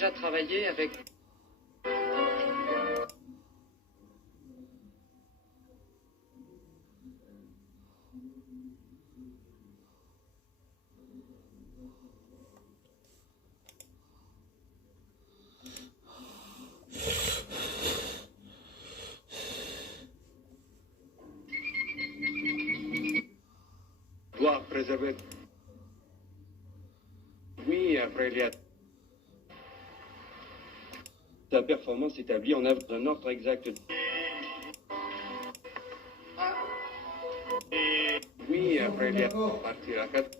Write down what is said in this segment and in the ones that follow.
déjà travaillé avec... Doit préserver. Oui, après il y a... Sa performance établie en œuvre d'un ordre exact. Oui, après il y a... Partir à 4.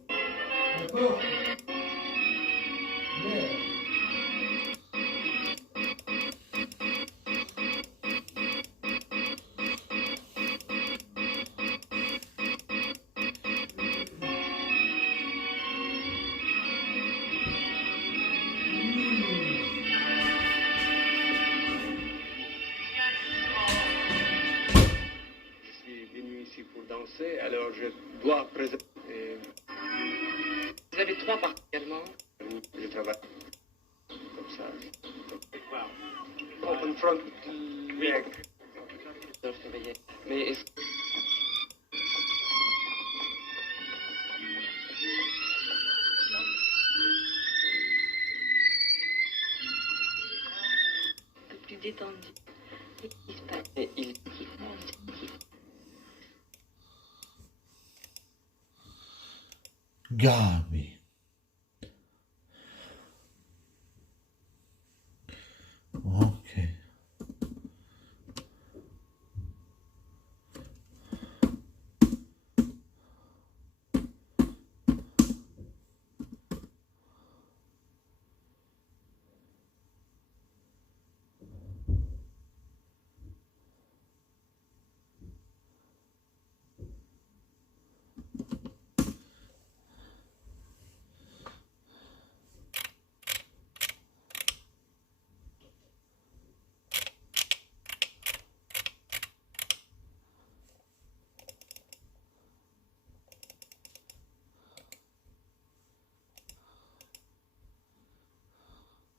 Je suis venu ici pour danser, alors je dois préserver. Vous avez 3 parties également. Je travaille comme ça. Open front leg. Je dois surveiller. Mais est-ce... Un peu plus détendu. Qu'est-ce qui se passe? Et il... Gabi. Ok.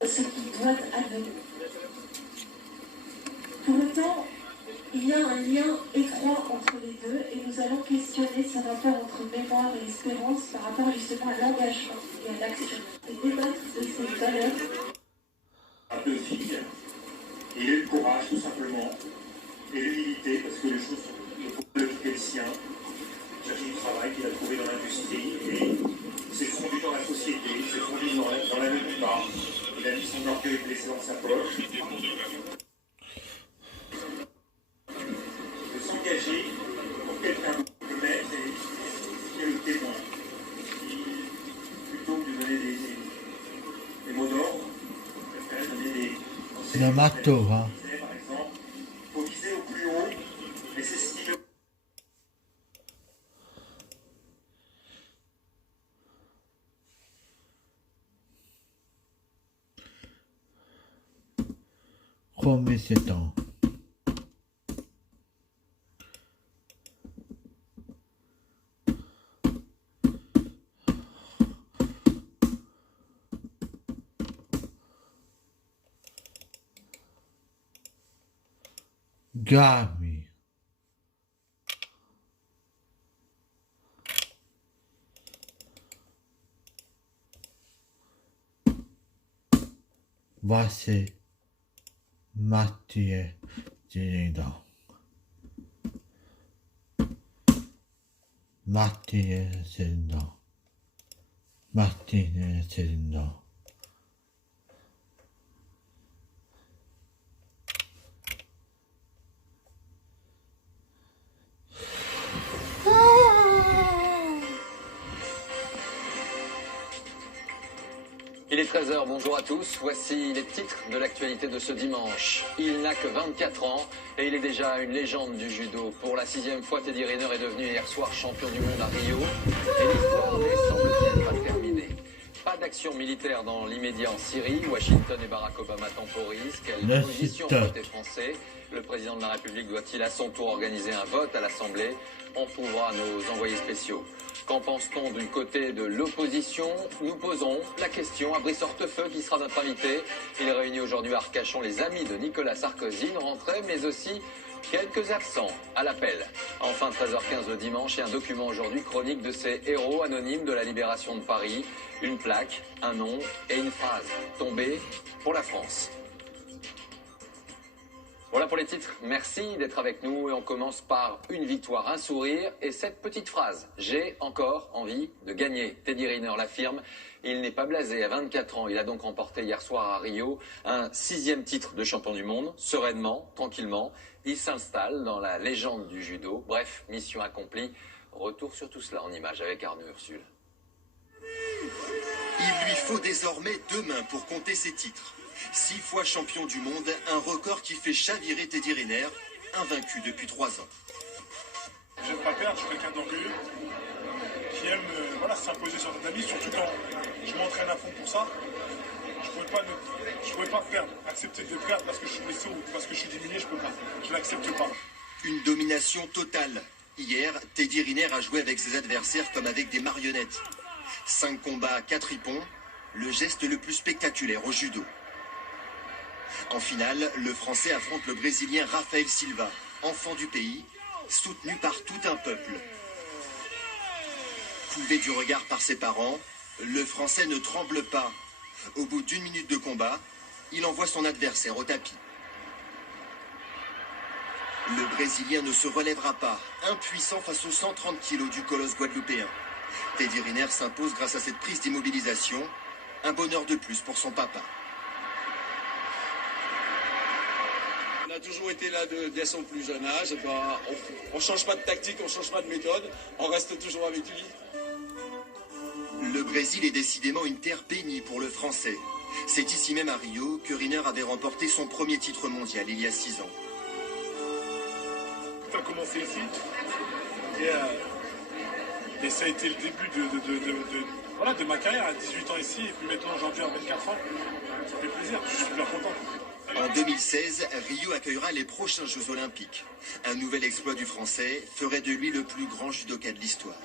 Ce qui doit advenir. Pour autant, il y a un lien étroit entre les deux et nous allons questionner ce rapport entre mémoire et espérance par rapport justement à l'engagement et à l'action. Et débattre de ces valeurs. À 2 filles, il ait le courage tout simplement, et l'humilité parce que les choses sont le quitter le sien, chercher du travail qu'il a trouvé dans l'industrie, et s'est fondu dans la société, s'est fondu dans la même part. Il a mis son orgueil blessé dans sa poche. De s'engager pour quelqu'un d'autre, le maître et le témoin. Plutôt que de donner des mots d'ordre, je préfère donner des... Le marteau, hein. Par exemple, il faut viser au plus haut, mais c'est ce qui le... Come c'est temps. Gabi. Voici Mathieu Zédan. Mathieu Zédan. Mathieu Zédan. Il est 13h, bonjour à tous. Voici les titres de l'actualité de ce dimanche. Il n'a que 24 ans et il est déjà une légende du judo. Pour la 6e fois, Teddy Riner est devenu hier soir champion du monde à Rio. Et l'histoire n'est semble-t-il pas terminée. Pas d'action militaire dans l'immédiat en Syrie. Washington et Barack Obama temporisent. Quelle La position cite. côté français? Le président de la République doit-il à son tour organiser un vote à l'Assemblée? On trouvera nos envoyés spéciaux. Qu'en pense-t-on du côté de l'opposition? Nous posons la question à Brice Hortefeux qui sera notre invité. Il réunit aujourd'hui à Arcachon les amis de Nicolas Sarkozy, une rentrée, mais aussi quelques absents à l'appel. Enfin, 13h15 le dimanche et un document aujourd'hui chronique de ces héros anonymes de la libération de Paris. Une plaque, un nom et une phrase tombée pour la France. Voilà pour les titres. Merci d'être avec nous et on commence par une victoire, un sourire et cette petite phrase. J'ai encore envie de gagner. Teddy Riner l'affirme. Il n'est pas blasé à 24 ans. Il a donc remporté hier soir à Rio un 6e titre de champion du monde. Sereinement, tranquillement. Il s'installe dans la légende du judo. Bref, mission accomplie. Retour sur tout cela en images avec Arnaud Ursule. Il lui faut désormais 2 mains pour compter ses titres. 6 fois champion du monde, un record qui fait chavirer Teddy Riner, invaincu depuis 3 ans. J'aime pas perdre, je suis quelqu'un d'orgueilleux, qui aime s'imposer sur ses amis, surtout quand je m'entraîne à fond pour ça. Je pouvais pas perdre, accepter de perdre parce que je suis blessé ou parce que je suis diminué, je peux pas. Je l'accepte pas. Une domination totale. Hier, Teddy Riner a joué avec ses adversaires comme avec des marionnettes. 5 combats, 4 hippons, le geste le plus spectaculaire au judo. En finale, le Français affronte le Brésilien Rafael Silva, enfant du pays, soutenu par tout un peuple. Couvé du regard par ses parents, le Français ne tremble pas. Au bout d'1 minute de combat, il envoie son adversaire au tapis. Le Brésilien ne se relèvera pas, impuissant face aux 130 kilos du colosse guadeloupéen. Teddy Riner s'impose grâce à cette prise d'immobilisation, un bonheur de plus pour son papa. On a toujours été là dès son plus jeune âge. Et ben, on ne change pas de tactique, on ne change pas de méthode. On reste toujours avec lui. Le Brésil est décidément une terre bénie pour le Français. C'est ici même à Rio que Riner avait remporté son premier titre mondial il y a 6 ans. Tout a commencé ici et ça a été le début de ma carrière à 18 ans ici et puis maintenant aujourd'hui à 24 ans. Ça fait plaisir, je suis super content. En 2016, Rio accueillera les prochains Jeux Olympiques. Un nouvel exploit du Français ferait de lui le plus grand judoka de l'histoire.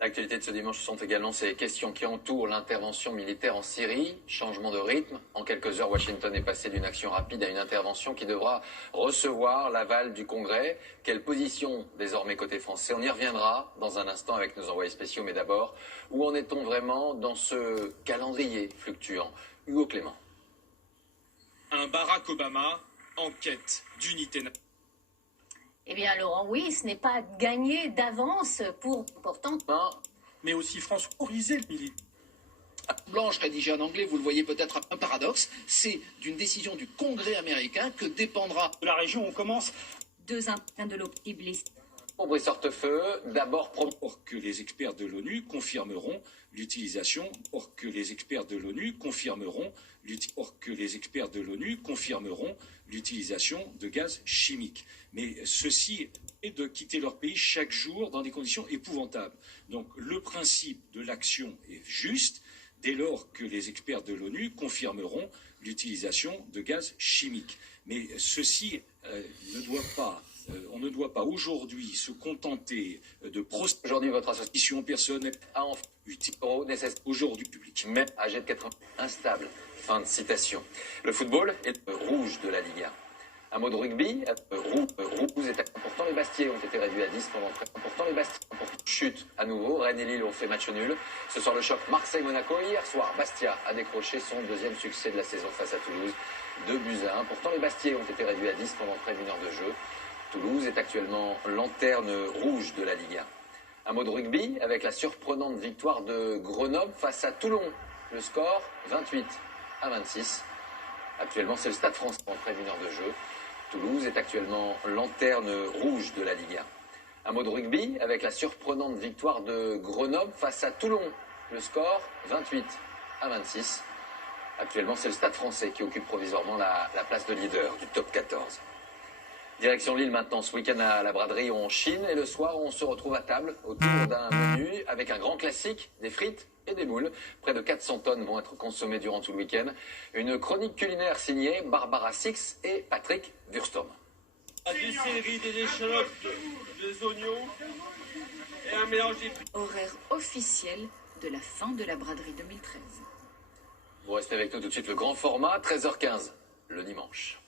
L'actualité de ce dimanche sont également ces questions qui entourent l'intervention militaire en Syrie. Changement de rythme. En quelques heures, Washington est passé d'une action rapide à une intervention qui devra recevoir l'aval du Congrès. Quelle position désormais côté français? On y reviendra dans un instant avec nos envoyés spéciaux. Mais d'abord, où en est-on vraiment dans ce calendrier fluctuant? Hugo Clément. Un Barack Obama en quête d'unité nationale. Eh bien, Laurent, oui, ce n'est pas gagné d'avance pour pourtant. Mais aussi francophoniser le militaire. Blanche rédigée en anglais, vous le voyez peut-être un paradoxe, c'est d'une décision du Congrès américain que dépendra. De la région, on commence. 2 impôts de l'optibliste. Pour Brice Hortefeux, d'abord Or que les experts de l'ONU confirmeront l'utilisation. Or que les experts de l'ONU confirmeront l'utilisation de gaz chimiques. Mais ceci est de quitter leur pays chaque jour dans des conditions épouvantables. Donc le principe de l'action est juste dès lors que les experts de l'ONU confirmeront l'utilisation de gaz chimiques. Mais ceci on ne doit pas aujourd'hui se contenter de aujourd'hui votre association personnelle a en euros nécessaires aujourd'hui public. Mais âgé de 80 instable. Fin de citation. Le football est le rouge de la Ligue 1. Un mot de rugby, rouge est important. Les Bastiers ont été réduits à 10 pendant très important. Les Bastiers chute à nouveau. Rennes et Lille ont fait match nul. Ce soir, le choc Marseille-Monaco. Hier soir, Bastia a décroché son 2e succès de la saison face à Toulouse. 2-1. Pourtant, les Bastiers ont été réduits à 10 pendant près d'1 heure de jeu. Toulouse est actuellement lanterne rouge de la Ligue 1. Un mot de rugby avec la surprenante victoire de Grenoble face à Toulon. Le score 28-26. Actuellement, c'est le Stade Français en près d'1 heure de jeu. Toulouse est actuellement lanterne rouge de la Ligue 1. Un mot de rugby avec la surprenante victoire de Grenoble face à Toulon. Le score 28-26. Actuellement, c'est le Stade Français qui occupe provisoirement la place de leader du top 14. Direction Lille maintenant, ce week-end à la braderie, on chine et le soir on se retrouve à table autour d'un menu avec un grand classique, des frites et des moules. Près de 400 tonnes vont être consommées durant tout le week-end. Une chronique culinaire signée Barbara Six et Patrick Wurstom. Du céleri, des échalotes, des oignons et un mélange des... Horaire officiel de la fin de la braderie 2013. Vous restez avec nous tout de suite, le grand format, 13h15, le dimanche.